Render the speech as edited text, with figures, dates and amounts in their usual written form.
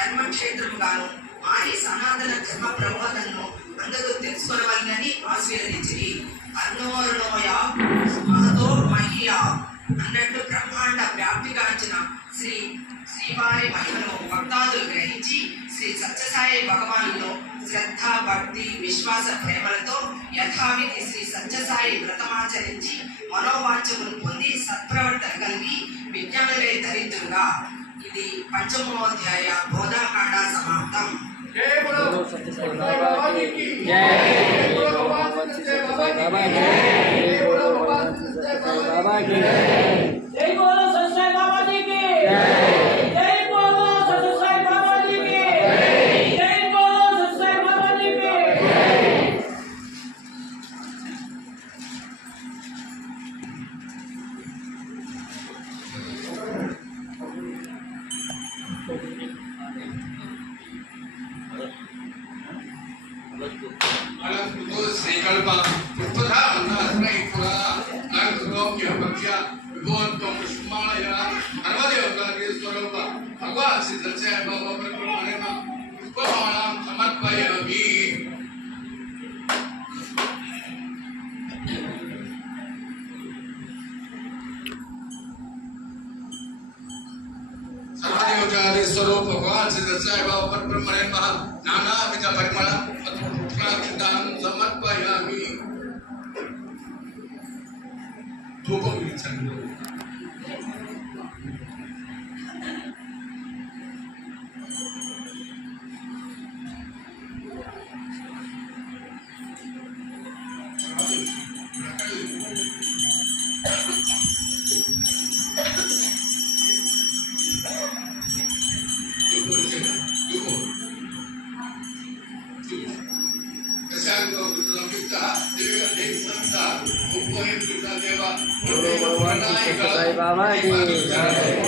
ధర్మక్షేత్రముగాను మారి సనాతన ధర్మ ప్రబోధనను అందరూ తెలుసుకొనవలనని ఆశీర్వదించి అన్నోర్ణోయ మహతో మహియా అన్నట్టు బ్రహ్మాండ వ్యాప్తిగాంచిన శ్రీవారి మహిమను భక్తాదులు గ్రహించి శ్రీ సత్యసాయి భగవానులో శ్రద్ధ భక్తి విశ్వాస ప్రేమలతో యథావిధి శ్రీ సత్యసాయి వ్రతమాచరించి మనోవాంఛమును పొంది సత్ప్రవర్తన కలిగి విజ్ఞానులే దరిద్రుగా. ఇది పంచమోధ్యాయ బోధాకాండ సమాప్తం. जय बोलो सत्यसाई बाबा की जय। जय बोलो भगवान सत्यसाई बाबा की जय। जय बोलो भगवान सत्यसाई बाबा की जय। जय बोलो सत्यसाई बाबा जी की जय। जय बोलो सत्यसाई बाबा जी की जय। जय बोलो सत्यसाई बाबा जी की जय। श्रीकल्प पुष्पधा अन्नास्मै पुरा नागलोक्य भक्ष्य विभोत्तम पुष्पमालय सर्वदेवताके स्वरूप भगवान श्री सत्य बाबा परब्रह्मणेन पुष्पमालां समर्पयामि। सर्वदेवताके स्वरूप भगवान श्री सत्य बाबा परब्रह्मणेन नानाविध परिमळ समर्पयामि। धूपं गच्छन्तु। सत्यसाई बाबा की जय।